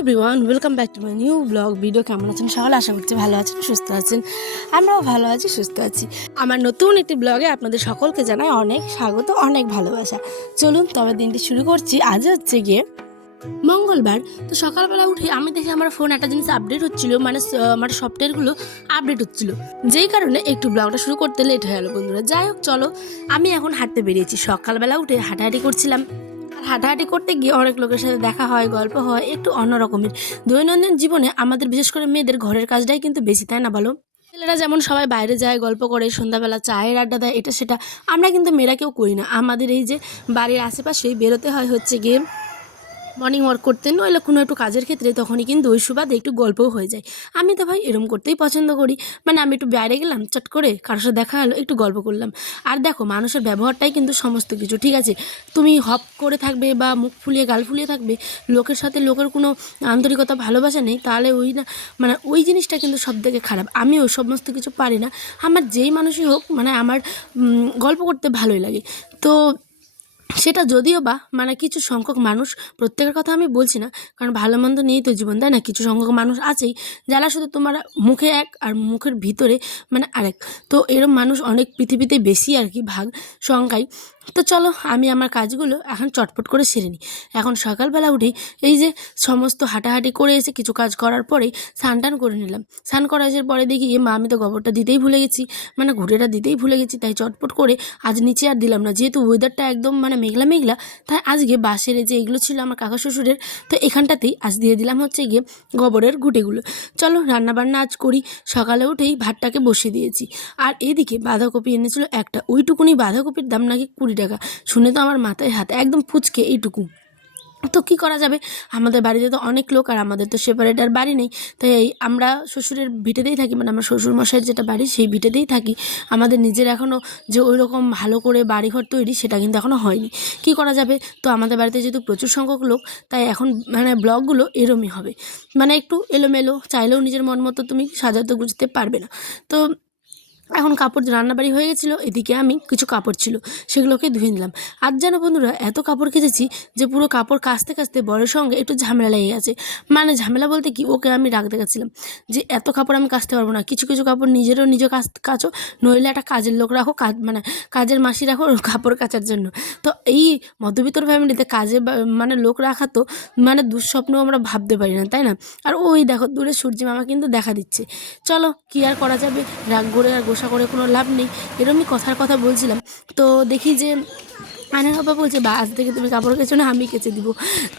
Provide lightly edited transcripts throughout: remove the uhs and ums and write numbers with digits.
Everyone, welcome back to my new blog video. কেমন আছেন সকলে? আশা করছি ভালো আছেন, সুস্থ আছেন। আমরাও ভালো আছি, সুস্থ আছি। আমার নতুন একটি ব্লগে আপনাদের সকলকে জানাই অনেক স্বাগত, অনেক ভালোবাসা। চলুন তবে দিনটি শুরু করছি। আজ হচ্ছে গিয়ে মঙ্গলবার। তো সকালবেলা উঠে আমি দেখি আমার ফোন একটা জিনিস আপডেট হচ্ছিল, মানে আমার সফটওয়্যারগুলো আপডেট হচ্ছিল, যেই কারণে একটু ব্লগটা শুরু করতে লেট হয়ে গেল বন্ধুরা। যাই হোক, চলো আমি এখন হাঁটতে বেরিয়েছি। সকালবেলা উঠে হাঁটাহাঁটি করছিলাম। হাঁটাহাঁটি করতে গিয়ে অনেক লোকের সাথে দেখা হয়, গল্প হয়, একটু অন্য রকমের। দৈনন্দিন জীবনে আমাদের বিশেষ করে মেয়েদের ঘরের কাজটাই কিন্তু বেশি, তাই না বলো? ছেলেরা যেমন সবাই বাইরে যায়, গল্প করে, সন্ধ্যাবেলা চায়ের আড্ডা দেয়, এটা সেটা। আমরা কিন্তু মেয়েরা কেউ করি না। আমাদের এই যে বাড়ির আশেপাশেই বেরোতে হয় হচ্ছে গিয়ে মর্নিং ওয়াক করতে, নইলে কোনো একটু কাজের ক্ষেত্রে, তখনই কিন্তু ওই সুবাদে একটু গল্পও হয়ে যায়। আমি তো ভাই এরম করতেই পছন্দ করি। মানে আমি একটু বাইরে গেলাম, চট করে কারোর সাথে দেখা হলো, একটু গল্প করলাম। আর দেখো, মানুষের ব্যবহারটাই কিন্তু সমস্ত কিছু, ঠিক আছে? তুমি হপ করে থাকবে বা মুখ ফুলিয়ে গাল ফুলিয়ে থাকবে, লোকের সাথে লোকের কোনো আন্তরিকতা ভালোবাসা নেই, তাহলে ওই না, মানে ওই জিনিসটা কিন্তু সব থেকে খারাপ। আমি ওই সমস্ত কিছু পারি না। আমার যেই মানুষই হোক, মানে আমার গল্প করতে ভালোই লাগে। তো সেটা যদিও বা মানে কিছু সংখ্যক মানুষ, প্রত্যেকের কথা আমি বলছি না, কারণ ভালো মন্দ নিয়েই তো জীবন, তাই না? কিছু সংখ্যক মানুষ আছেই যারা শুধু তোমার মুখে এক আর মুখের ভিতরে মানে আরেক। তো এরম মানুষ অনেক পৃথিবীতে বেশি আর কি, ভাগ সংখ্যায়। তো চলো আমি আমার কাজগুলো এখন চটপট করে সেরে নিই। এখন সকালবেলা উঠেই এই যে সমস্ত হাঁটাহাঁটি করে এসে কিছু কাজ করার পরেই স্নান টান করে নিলাম। স্নান করা আসার পরে দেখি মা, আমি তো গোবরটা দিতেই ভুলে গেছি, মানে ঘুঁটেটা দিতেই ভুলে গেছি। তাই চটপট করে আজ নিচে আর দিলাম না, যেহেতু ওয়েদারটা একদম মানে মেঘলা মেঘলা। তাই আজকে বাঁশের যে এগুলো ছিল আমার কাকা শ্বশুরের, তো এখানটাতেই আজ দিয়ে দিলাম হচ্ছে গিয়ে গোবরের ঘুঁটেগুলো। চলো রান্নাবান্না আজ করি। সকালে উঠেই ভাতটাকে বসিয়ে দিয়েছি। আর এদিকে বাঁধাকপি এনেছিল একটা, ওইটুকুনি বাঁধাকপির দাম নাকি 20 টাকা। শুনে তো আমার মাথায় হাত, একদম ফুচকে এইটুকু। তো কী করা যাবে, আমাদের বাড়িতে তো অনেক লোক, আর আমাদের তো সেপারেট আর বাড়ি নেই। তাই আমরা শ্বশুরের ভিটেতেই থাকি, মানে আমার শ্বশুরমশাইয়ের যেটা বাড়ি সেই ভিটেতেই থাকি। আমাদের নিজের এখনও যে ওই রকম ভালো করে বাড়িঘর তৈরি, সেটা কিন্তু এখনও হয়নি। কী করা যাবে? তো আমাদের বাড়িতে যেহেতু প্রচুর সংখ্যক লোক, তাই এখন মানে ব্লগগুলো এরমই হবে, মানে একটু এলোমেলো। চাইলেও নিজের মন মতো তুমি সাজাতে গুছতে পারবে না। তো এখন কাপড় রান্নাবাড়ি হয়ে গেছিলো, এদিকে আমি কিছু কাপড় ছিল সেগুলোকে ধুয়ে নিলাম। আজ যেন বন্ধুরা এত কাপড় কেচেছি যে পুরো কাপড় কাচতে কাচতে বরের সঙ্গে একটু ঝামেলা লেগে গেছে। মানে ঝামেলা বলতে কি, ওকে আমি রাখতে গেছিলাম যে এত কাপড় আমি কাচতে পারবো না, কিছু কিছু কাপড় নিজেরও নিজে কাচো, নইলে একটা কাজের লোক রাখো, মানে কাজের মাসি রাখো কাপড় কাচার জন্য। তো এই মধ্যবিত্ত ফ্যামিলিতে কাজে মানে লোক রাখা তো মানে দুঃস্বপ্ন, আমরা ভাবতে পারি না, তাই না? আর ওই দেখো দূরে সূর্যি মামা কিন্তু দেখা দিচ্ছে। চলো কি আর করা যাবে, রাগ করে আর গোসা করে কোনো লাভ নেই। এরমই কথার কথা বলছিলাম। তো দেখি যে আয়নার বাবা বলছে, বা আজ থেকে তুমি কাপড় কেচো না, আমি কেচে দিব।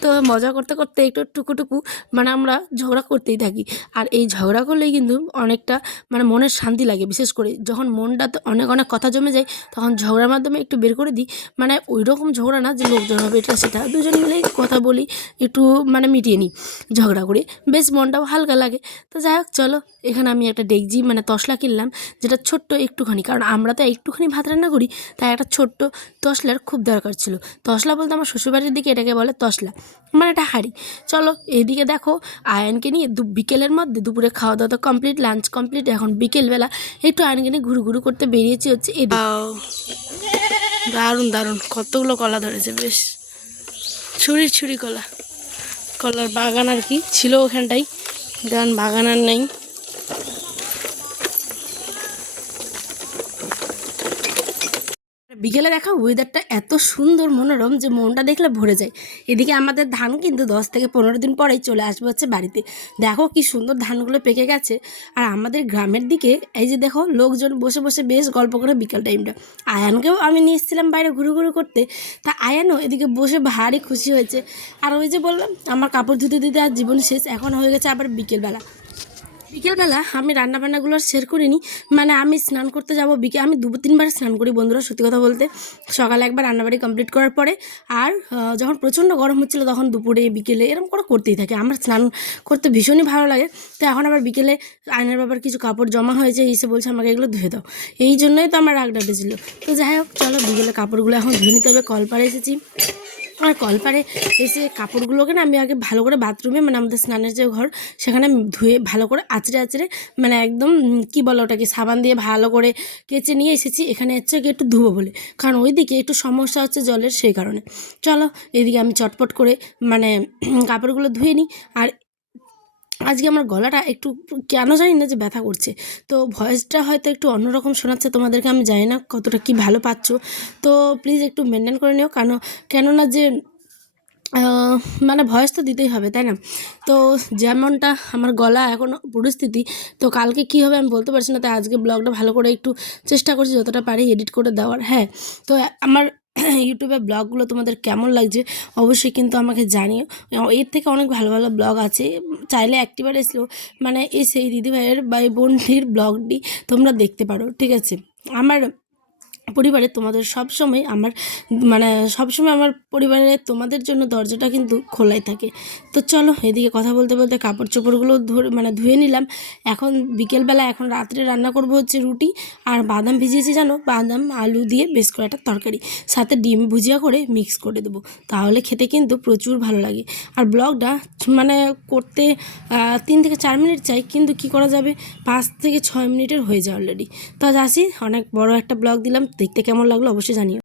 তো মজা করতে করতে একটু টুকু মানে আমরা ঝগড়া করতেই থাকি। আর এই ঝগড়া করলেই কিন্তু অনেকটা মানে মনের শান্তি লাগে, বিশেষ করে যখন মনটাতে অনেক অনেক কথা জমে যায়, তখন ঝগড়ার মাধ্যমে একটু বের করে দিই। মানে ওই রকম ঝগড়া না যে লোকজন হবে এটা সেটা, দুজন মিলেই কথা বলি, একটু মানে মিটিয়ে নিই ঝগড়া করে, বেশ মনটাও হালকা লাগে। তো যাই হোক, চলো এখানে আমি একটা ডেকজি মানে তসলা কিনলাম, যেটা ছোট্ট একটুখানি, কারণ আমরা তো একটুখানি ভাত রান্না করি, তাই একটা ছোট্ট তসলার খুব দরকার ছিল। তসলা বলতে আমার শ্বশুরবাড়ির দিকে এটাকে বলে তসলা, মানে এটা হাঁড়ি। চলো এইদিকে দেখো, আয়নকে নিয়ে বিকেলের মধ্যে দুপুরে খাওয়া দাওয়া তো কমপ্লিট, লাঞ্চ কমপ্লিট, এখন বিকেলবেলা একটু আয়নকে নিয়ে ঘুরু ঘুরু করতে বেরিয়েছি হচ্ছে এদিকে। দারুণ দারুণ কতগুলো কলা ধরেছে, বেশ ছুরি ছুরি কলা, কলার বাগান আর কি ছিল ওখানটাই, দেন বাগান আর নেই। বিকেলে দেখা ওয়েদারটা এত সুন্দর মনোরম যে মনটা দেখলে ভরে যায়। এদিকে আমাদের ধান কিন্তু 10 থেকে 15 দিন পরেই চলে আসবে হচ্ছে বাড়িতে। দেখো কি সুন্দর ধানগুলো পেকে গেছে। আর আমাদের গ্রামের দিকে এই যে দেখো, লোকজন বসে বসে বেশ গল্প করে বিকেল টাইমটা। আয়ানকেও আমি নিয়ে এসেছিলাম বাইরে ঘুরু ঘুরু করতে, তা আয়ানও এদিকে বসে ভারী খুশি হয়েছে। আর ওই যে বললাম, আমার কাপড় ধুতে দিতে আর জীবন শেষ, এখন হয়ে গেছে আবার বিকেলবেলা। বিকেলবেলা আমি রান্নাবান্নাগুলো আর শেয়ার করিনি, মানে আমি স্নান করতে যাব আমি 2-3বার স্নান করি বন্ধুরা, সত্যি কথা বলতে। সকালে একবার রান্নাবাড়ি কমপ্লিট করার পরে, আর যখন প্রচণ্ড গরম হচ্ছিলো তখন দুপুরে বিকেলে এরকম করে করতেই থাকে। আমার স্নান করতে ভীষণই ভালো লাগে। তো এখন আবার বিকেলে আয়নার বাবার কিছু কাপড় জমা হয়েছে, এসে বলছে আমাকে এগুলো ধুয়ে দাও, এই জন্যই তো আমার রাগটা উঠেছিলো। তো যাই হোক, চলো বিকেলে কাপড়গুলো এখন ধুয়ে নিতে হবে। কলপাড়ে এসেছি, আর কলপারে এসে কাপড়গুলোকে না আমি আগে ভালো করে বাথরুমে, মানে আমাদের স্নানের যে ঘর, সেখানে ধুয়ে ভালো করে আঁচড়ে আঁচড়ে, মানে একদম কি বলে ওটাকে, সাবান দিয়ে ভালো করে কেচে নিয়ে এসেছি। এখানে হচ্ছে কি একটু ধুবো বলে, কারণ ওইদিকে একটু সমস্যা হচ্ছে জলের, সেই কারণে। চলো এদিকে আমি চটপট করে মানে কাপড়গুলো ধুয়ে নিই। আর আজকে আমার গলাটা একটু কেন জানি না যে ব্যথা করছে, তো ভয়েসটা হয়তো একটু অন্যরকম শোনাচ্ছে তোমাদেরকে, আমি জানি না কতটা কি ভালো পাচ্ছ। তো প্লিজ একটু মেনটেন করে নিও, কেননা যে মানে ভয়েস তো দিতেই হবে, তাই না? তো যেমনটা আমার গলা এখন পরিস্থিতি, তো কালকে কী হবে আমি বলতে পারছি না, তাই আজকে ব্লগটা ভালো করে একটু চেষ্টা করছি যতটা পারি এডিট করে দেওয়ার। হ্যাঁ, তো আমার ইউটিউবে ব্লগগুলো তোমাদের কেমন লাগছে অবশ্যই কিন্তু আমাকে জানিও। এর থেকে অনেক ভালো ভালো ব্লগ আছে, চাইলে একটিবার এসলেও মানে এই দিদিভাইয়ের বা এই বোনটির ব্লগটি তোমরা দেখতে পারো, ঠিক আছে? আমার পরিবারে তোমাদের সবসময় সবসময় আমার পরিবারে তোমাদের জন্য দরজাটা কিন্তু খোলাই থাকে। তো চলো, এদিকে কথা বলতে বলতে কাপড় চোপড়গুলো ধুয়ে নিলাম। এখন বিকেলবেলা, এখন রাত্রে রান্না করব হচ্ছে রুটি আর বাদাম ভিজিয়েছি, জানো, বাদাম আলু দিয়ে বেশ করে একটা তরকারি, সাথে ডিম ভুজিয়া করে মিক্স করে দেবো, তাহলে খেতে কিন্তু প্রচুর ভালো লাগে। আর ব্লগটা করতে 3 থেকে 4 মিনিট চাই, কিন্তু কি করা যাবে, 5 থেকে 6 মিনিটের হয়ে যায় অলরেডি। তো আজ আসি, অনেক বড় একটা ব্লগ দিলাম, দেখতে কেমন লাগলো অবশ্যই জানিও।